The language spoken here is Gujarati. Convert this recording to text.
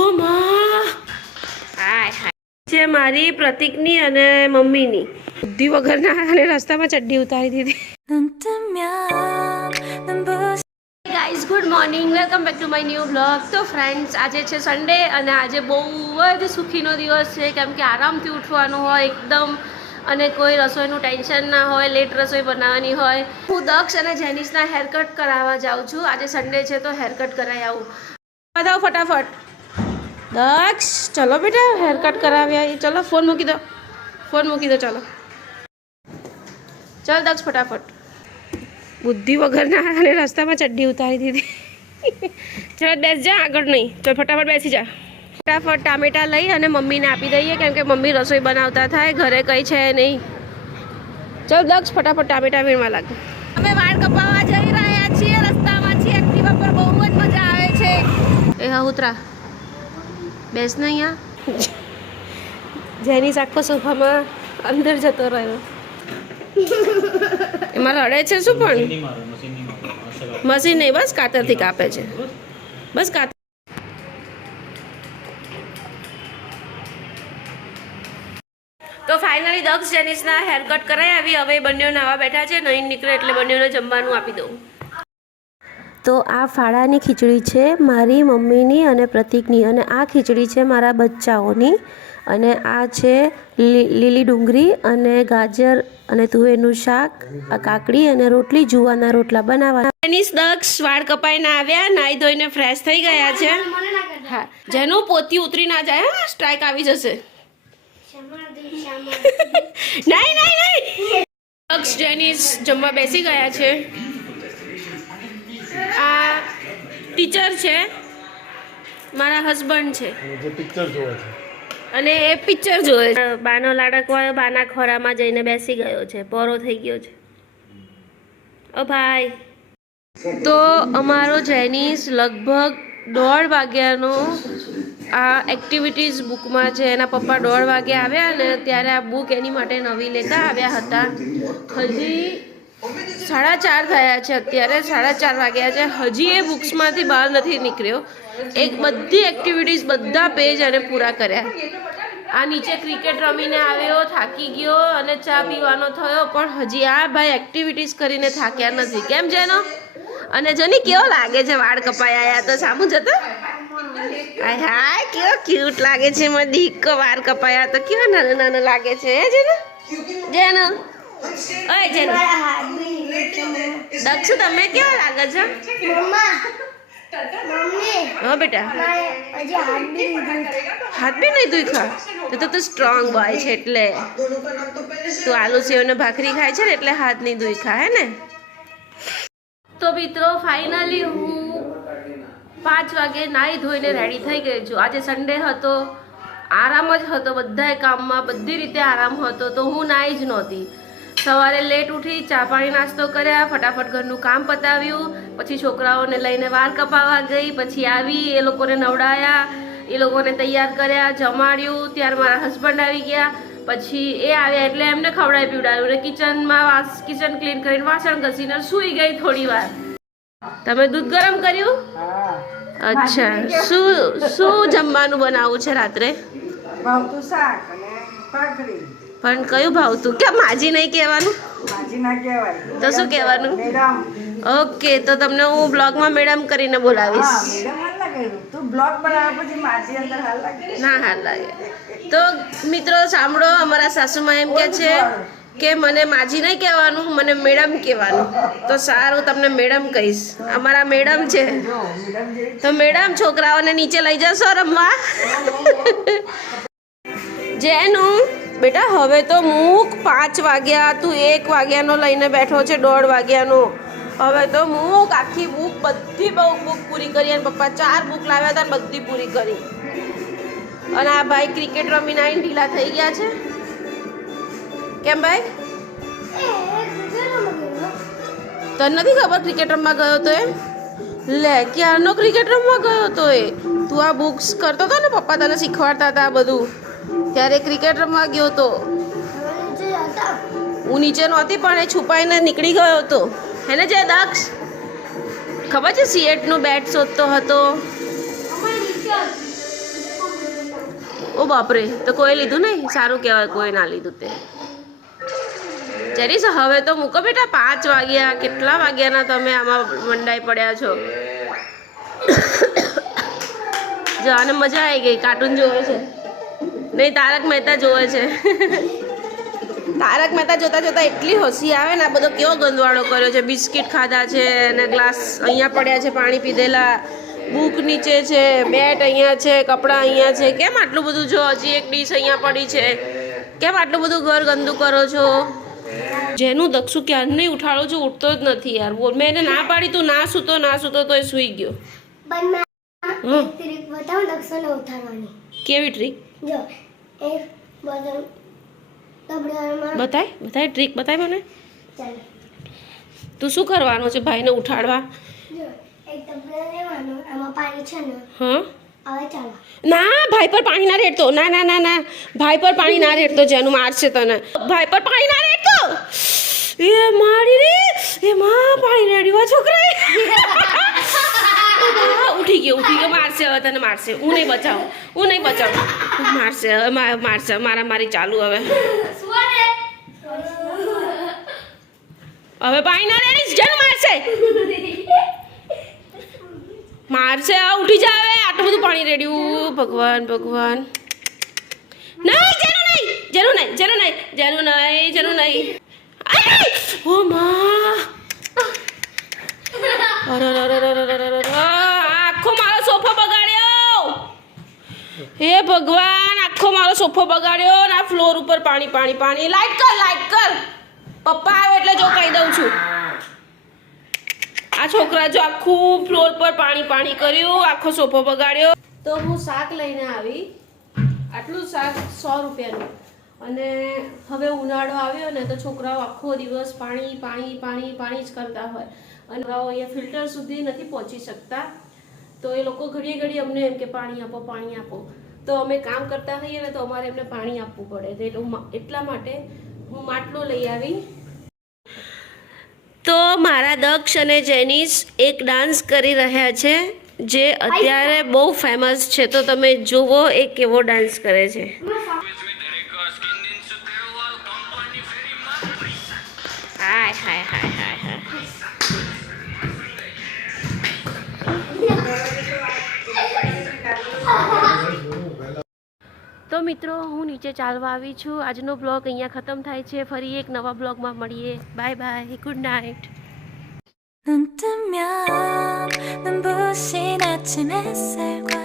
ઓ માં. છે મારી પ્રતિકની અને મમ્મીની. બુદ્ધિ વગરના અને રસ્તામાં ચડ્ડી ઉતારી દીધી. Guys good morning welcome back to my new blog તો ફ્રેન્ડ્સ આજે છે સન્ડે અને આજે બહુ જ સુખીનો દિવસ છે. કેમ કે આરામથી ઉઠવાનું હોય એકદમ અને કોઈ રસોઈનું ટેન્શન ના હોય લેટ રસોઈ બનાવવાની હોય. હું દક્ષ અને જેનિસના હેરકટ કરાવવા જાઉં છું. આજે સન્ડે છે તો હેરકટ કરાવી આવું. બતાવો ફટાફટ. દક્ષ, ચલો બેટા હેરકટ કરાવ્યા. એ ચલો ફોન મૂકી દો. ફોન મૂકી દો, ચલો. ચાલ દક્ષ, ફટાફટ. બુદ્ધિ વગરના અને રસ્તામાં ચડ્ડી ઉતારી દીધી. ચાલ, બેસ જા આગળ નહીં. ચાલ, ફટાફટ બેસી જા. ફટાફટ ટામેટા લઈ અને મમ્મીને આપી દઈએ, કેમ કે મમ્મી રસોઈ બનાવતા થાય, ઘરે કંઈ છે નહીં. ચાલ, દક્ષ, ફટાફટ ટામેટા વીણવા લાગે. અમે વાળ કપાવવા જઈ રહ્યા છીએ, રસ્તામાં છીએ. એક્ટિવા પર બહુ જ મજા આવે છે. એ હા, ઉતરા. બેસ ને અહીંયા? જેની આખો સોફામાં અંદર જતો રહ્યો. એમાં લડે છે શું પણ? મશીન નહીં બસ કાતરથી કાપે છે. બસ કાતર તો ફાઇનલી દક્ષ જેનિસના હેરકટ કરાવી આવી હવે બંને નવા બેઠા છે. નહીં નીકળે એટલે બંનેને જમવાનું આપી દઉં. તો આ ફાળાની ખીચડી છે મારી મમ્મીની અને પ્રતિકની. અને આ ખીચડી છે મારા બચ્ચાઓની. અને આ છે લી- લીલી ડુંગળી અને ગાજર અને તુવેરનું શાક આ કાકડી અને રોટલી જુવાના રોટલા બનાવવાના. એની દક્ષ વાળ કપાઈને આવ્યા નાઈ ધોઈને ફ્રેશ થઈ ગયા છે. હા જેનું પોતી ઉતરી ના જાય હા સ્ટ્રાઇક આવી જશે. નહીં નહીં નહીં દક્ષ જેનિસ જમવા બેસી ગયા છે. આ ટીચર છે. મારા હસબન્ડ છે. જે પિક્ચર જોવે છે. અને એ પિક્ચર જોવે છે. બાનો લાડકવાયો બાના ખોરામાં જઈને બેસી ગયો છે. પોરો થઈ ગયો છે. ઓ ભાઈ. તો અમારો જેનિસ લગભગ દોઢ વાગ્યાનો આ એક્ટિવિટીઝ બુકમાં છે. એના પપ્પા દોઢ વાગે આવ્યા ને ત્યારે આ બુક એની માટે નવી લેતા આવ્યા હતા. હજી સાડા ચાર થયા છે અત્યારે, સાડા ચાર વાગ્યા છે. હજી એ બુક્સમાંથી બહાર નથી નીકળ્યો. એક બધી એક્ટિવિટીઝ બધા પેજ અને પૂરા કર્યા. આ નીચે ક્રિકેટ રમીને આવ્યો, થાકી ગયો અને ચા પીવાનો થયો, પણ હજી આ ભાઈ એક્ટિવિટીઝ કરીને થાક્યા નથી. કેમ જેનો? અને જની કેવો લાગે છે વાળ કપાયા આયા તો સામું જતો. હાય કેવો ક્યુટ લાગે છે મારો દીકો વાળ કપાયા તો. કેવો નાના નાના લાગે છે, હે જેનો? જેનો? ઓય જેનો દક્ષુ તમે કેવા લાગે છો? હા બેટા. હાથ બી નહીં દુખા તો તો તું સ્ટ્રોંગ બોય છે એટલે. તું આલુ સેવ ને ભાખરી ખાય છે ને એટલે હાથ નહીં દુખા હે ને? તો મિત્રો ફાઇનલી હું પાંચ વાગે નાહી ધોઈને રેડી થઈ ગઈ છું. આજે સન્ડે હતો. આરામ જ હતો. બધાય કામમાં બધી રીતે આરામ હતો. તો હું નાહી જ નહોતી. સવારે લેટ ઉઠી ચા પાણી નાસ્તો કર્યા ફટાફટ ઘરનું કામ પતાવ્યું. પછી છોકરાઓને લઈને વાળ કપાવા ગઈ પછી આવી એ લોકોને નવડાયા એ લોકોને તૈયાર કર્યા જમાડ્યું. ત્યાર મારા હસબન્ડ આવી ગયા. પછી એ આવ્યા એટલે એમને ખવડાવી પીવડાવ્યું ને કિચનમાં વાસ કિચન ક્લીન કરીને વાસણ ઘસીને સૂઈ ગઈ થોડી વાર. તમે દૂધ ગરમ કર્યું? અચ્છા. શું શું જમવાનું બનાવવું છે રાત્રે? ભાવતું શાક અને ભાખરી. પણ કયું ભાવતું કેમ માજી નહીં કહેવાનું? તો શું કહેવાનું? ઓકે તો તમને હું બ્લોગમાં મેડમ કરીને બોલાવીશ. ના હાલ લાગે તો મિત્રો સાંભળો અમારા સાસુમાં એમ કે છે કે મને માજી નહીં કહેવાનું મને મેડમ કહેવાનું. તો સારું તમને મેડમ કહીશ. અમારા મેડમ છે. તો મેડમ છોકરાઓને નીચે લઈ જશો રમવા? જેનું? બેટા, હવે તો મૂક. પાંચ વાગ્યા, તું એક વાગ્યાનો લઈને બેઠો છે, દોઢ વાગ્યાનો. હવે તો મૂક. આખી બુક બધી બહુ બુક પૂરી કરી અને પપ્પા ચાર બુક લાવ્યા હતા બધી પૂરી કરી. અને આ ભાઈ ક્રિકેટ રમીને આવીને ઢીલા થઈ ગયા છે. કેમ ભાઈ? તને નથી ખબર ક્રિકેટ રમવા ગયો તો એ લે, ક્યારનો ક્રિકેટ રમવા ગયો તો એ? તું આ બુક્સ કરતો હતો ને પપ્પા તને શીખવાડતા હતા આ બધું? ત્યારે ક્રિકેટ રમવા ગયો હતો હું નીચે નહોતી, પણ એ છુપાઈને નીકળી ગયો હતો. હે ને જે દક્ષ ખબર છે સીએટનું બેટ શોધતો હતો? ઓ બાપરે, તો કોઈ લીધું નહીં? સારું કહેવાય, કોઈ ના લીધું તે. જેનીસ હવે તો મૂકો બેટા, પાંચ વાગ્યા, કેટલા વાગ્યાના તમે આમાં મંડાઈ પડ્યા છો? જો, આને મજા આવી ગઈ, કાર્ટૂન જોવે છે. નહીં તારક મહેતા જોવે છે. તારક મહેતા જોતા જોતા એટલી હસી આવે ને આ બધો કેવો ગંદવાળો કર્યો છે. બિસ્કિટ ખાધા છે અને ગ્લાસ અહીંયા પડ્યા છે પાણી પીધેલા. બુક નીચે છે બેટ અહીંયા છે કપડાં અહીંયા છે. કેમ આટલું બધું જો હજી એક ડીશ અહીંયા પડી છે? કેમ આટલું બધું ઘર ગંદુ કરો છો? જેનું દક્ષુ ક્યાં નહીં ઉઠાડો છો ઉઠતો જ નથી યાર. બોલ મેં એને ના પાડી તું ના સૂતો ના સૂતો તો એ સૂઈ ગયો. હમ. ટ્રીક બતાવું દક્ષોને ઉઠાડવાની કેવી ટ્રીક જો એક બટન બતાય બતાય ટ્રીક બતાય મને. ચાલો. તું શું કરવાનો છે ભાઈને ઉઠાડવા? જો એક દબડા લેવાનું આમાં પાણી છે ને. હા? ના ભાઈ પર પાણી ના રેડતો. ના ના ના ના. ભાઈ પર પાણી ના રેડતો જેનું મારશે તને. ભાઈ પર પાણી ના રેડતો. એ મારી રે એ માં પાણી રેડ્યું આ, ઉઠી ગયો ઉઠી ગયો. મારશે હવે તને મારશે. હું નહીં બચાવું હું નહીં બચાવું. મારશે, હવે મારશે. મારા, મારી ચાલુ હવે. હવે પાણી ના રેડીશ જેનું મારશે મારશે આ ઉઠી જાવે આટલું બધું પાણી રેડ્યું ભગવાન ભગવાન. નહીં, જેનું નહીં જેનું નહીં જેનું નહીં જેનું નહીં જેનું નહીં. ઓ માં! આખો મારો સોફો બગાડ્યો. હે ભગવાન, આખો મારો સોફો બગાડ્યો ને ફ્લોર ઉપર પાણી પાણી પાણી. લાઈટ કર લાઈટ કર. પપ્પા આવે એટલે જો કહી દઉં છું. આ છોકરા જો આખું ફ્લોર પર પાણી પાણી કર્યું, આખો સોફો બગાડ્યો. તો હું શાક લઈને આવી. આટલું શાક સો રૂપિયાનું. અને હવે ઉનાળો આવ્યો ને તો છોકરાઓ આખો દિવસ પાણી પાણી પાણી પાણી જ કરતા હોય. અને અહીંયા ફિલ્ટર સુધી નથી પહોંચી શકતા. તો એ લોકો ઘડીએ ઘડી અમને એમ કે પાણી આપો પાણી આપો. તો અમે કામ કરતા હોઈએ ને તો અમારે એમને પાણી આપવું પડે. એટલું એટલા માટે હું માટલો લઈ આવી. તો મારા દક્ષ અને જેનિસ એક ડાન્સ કરી રહ્યા છે જે અત્યારે બહુ ફેમસ છે. તો તમે જુઓ એ કેવો ડાન્સ કરે છે. હાય હાય હાય હાય હાય તો મિત્રો હું નીચે ચાલવા આવી છું આજનો બ્લોગ અહીંયા ખતમ થાય છે ફરી એક નવા બ્લોગમાં મળીએ બાય બાય ગુડ નાઇટ 눈 뜨면 눈부신 아침 햇살과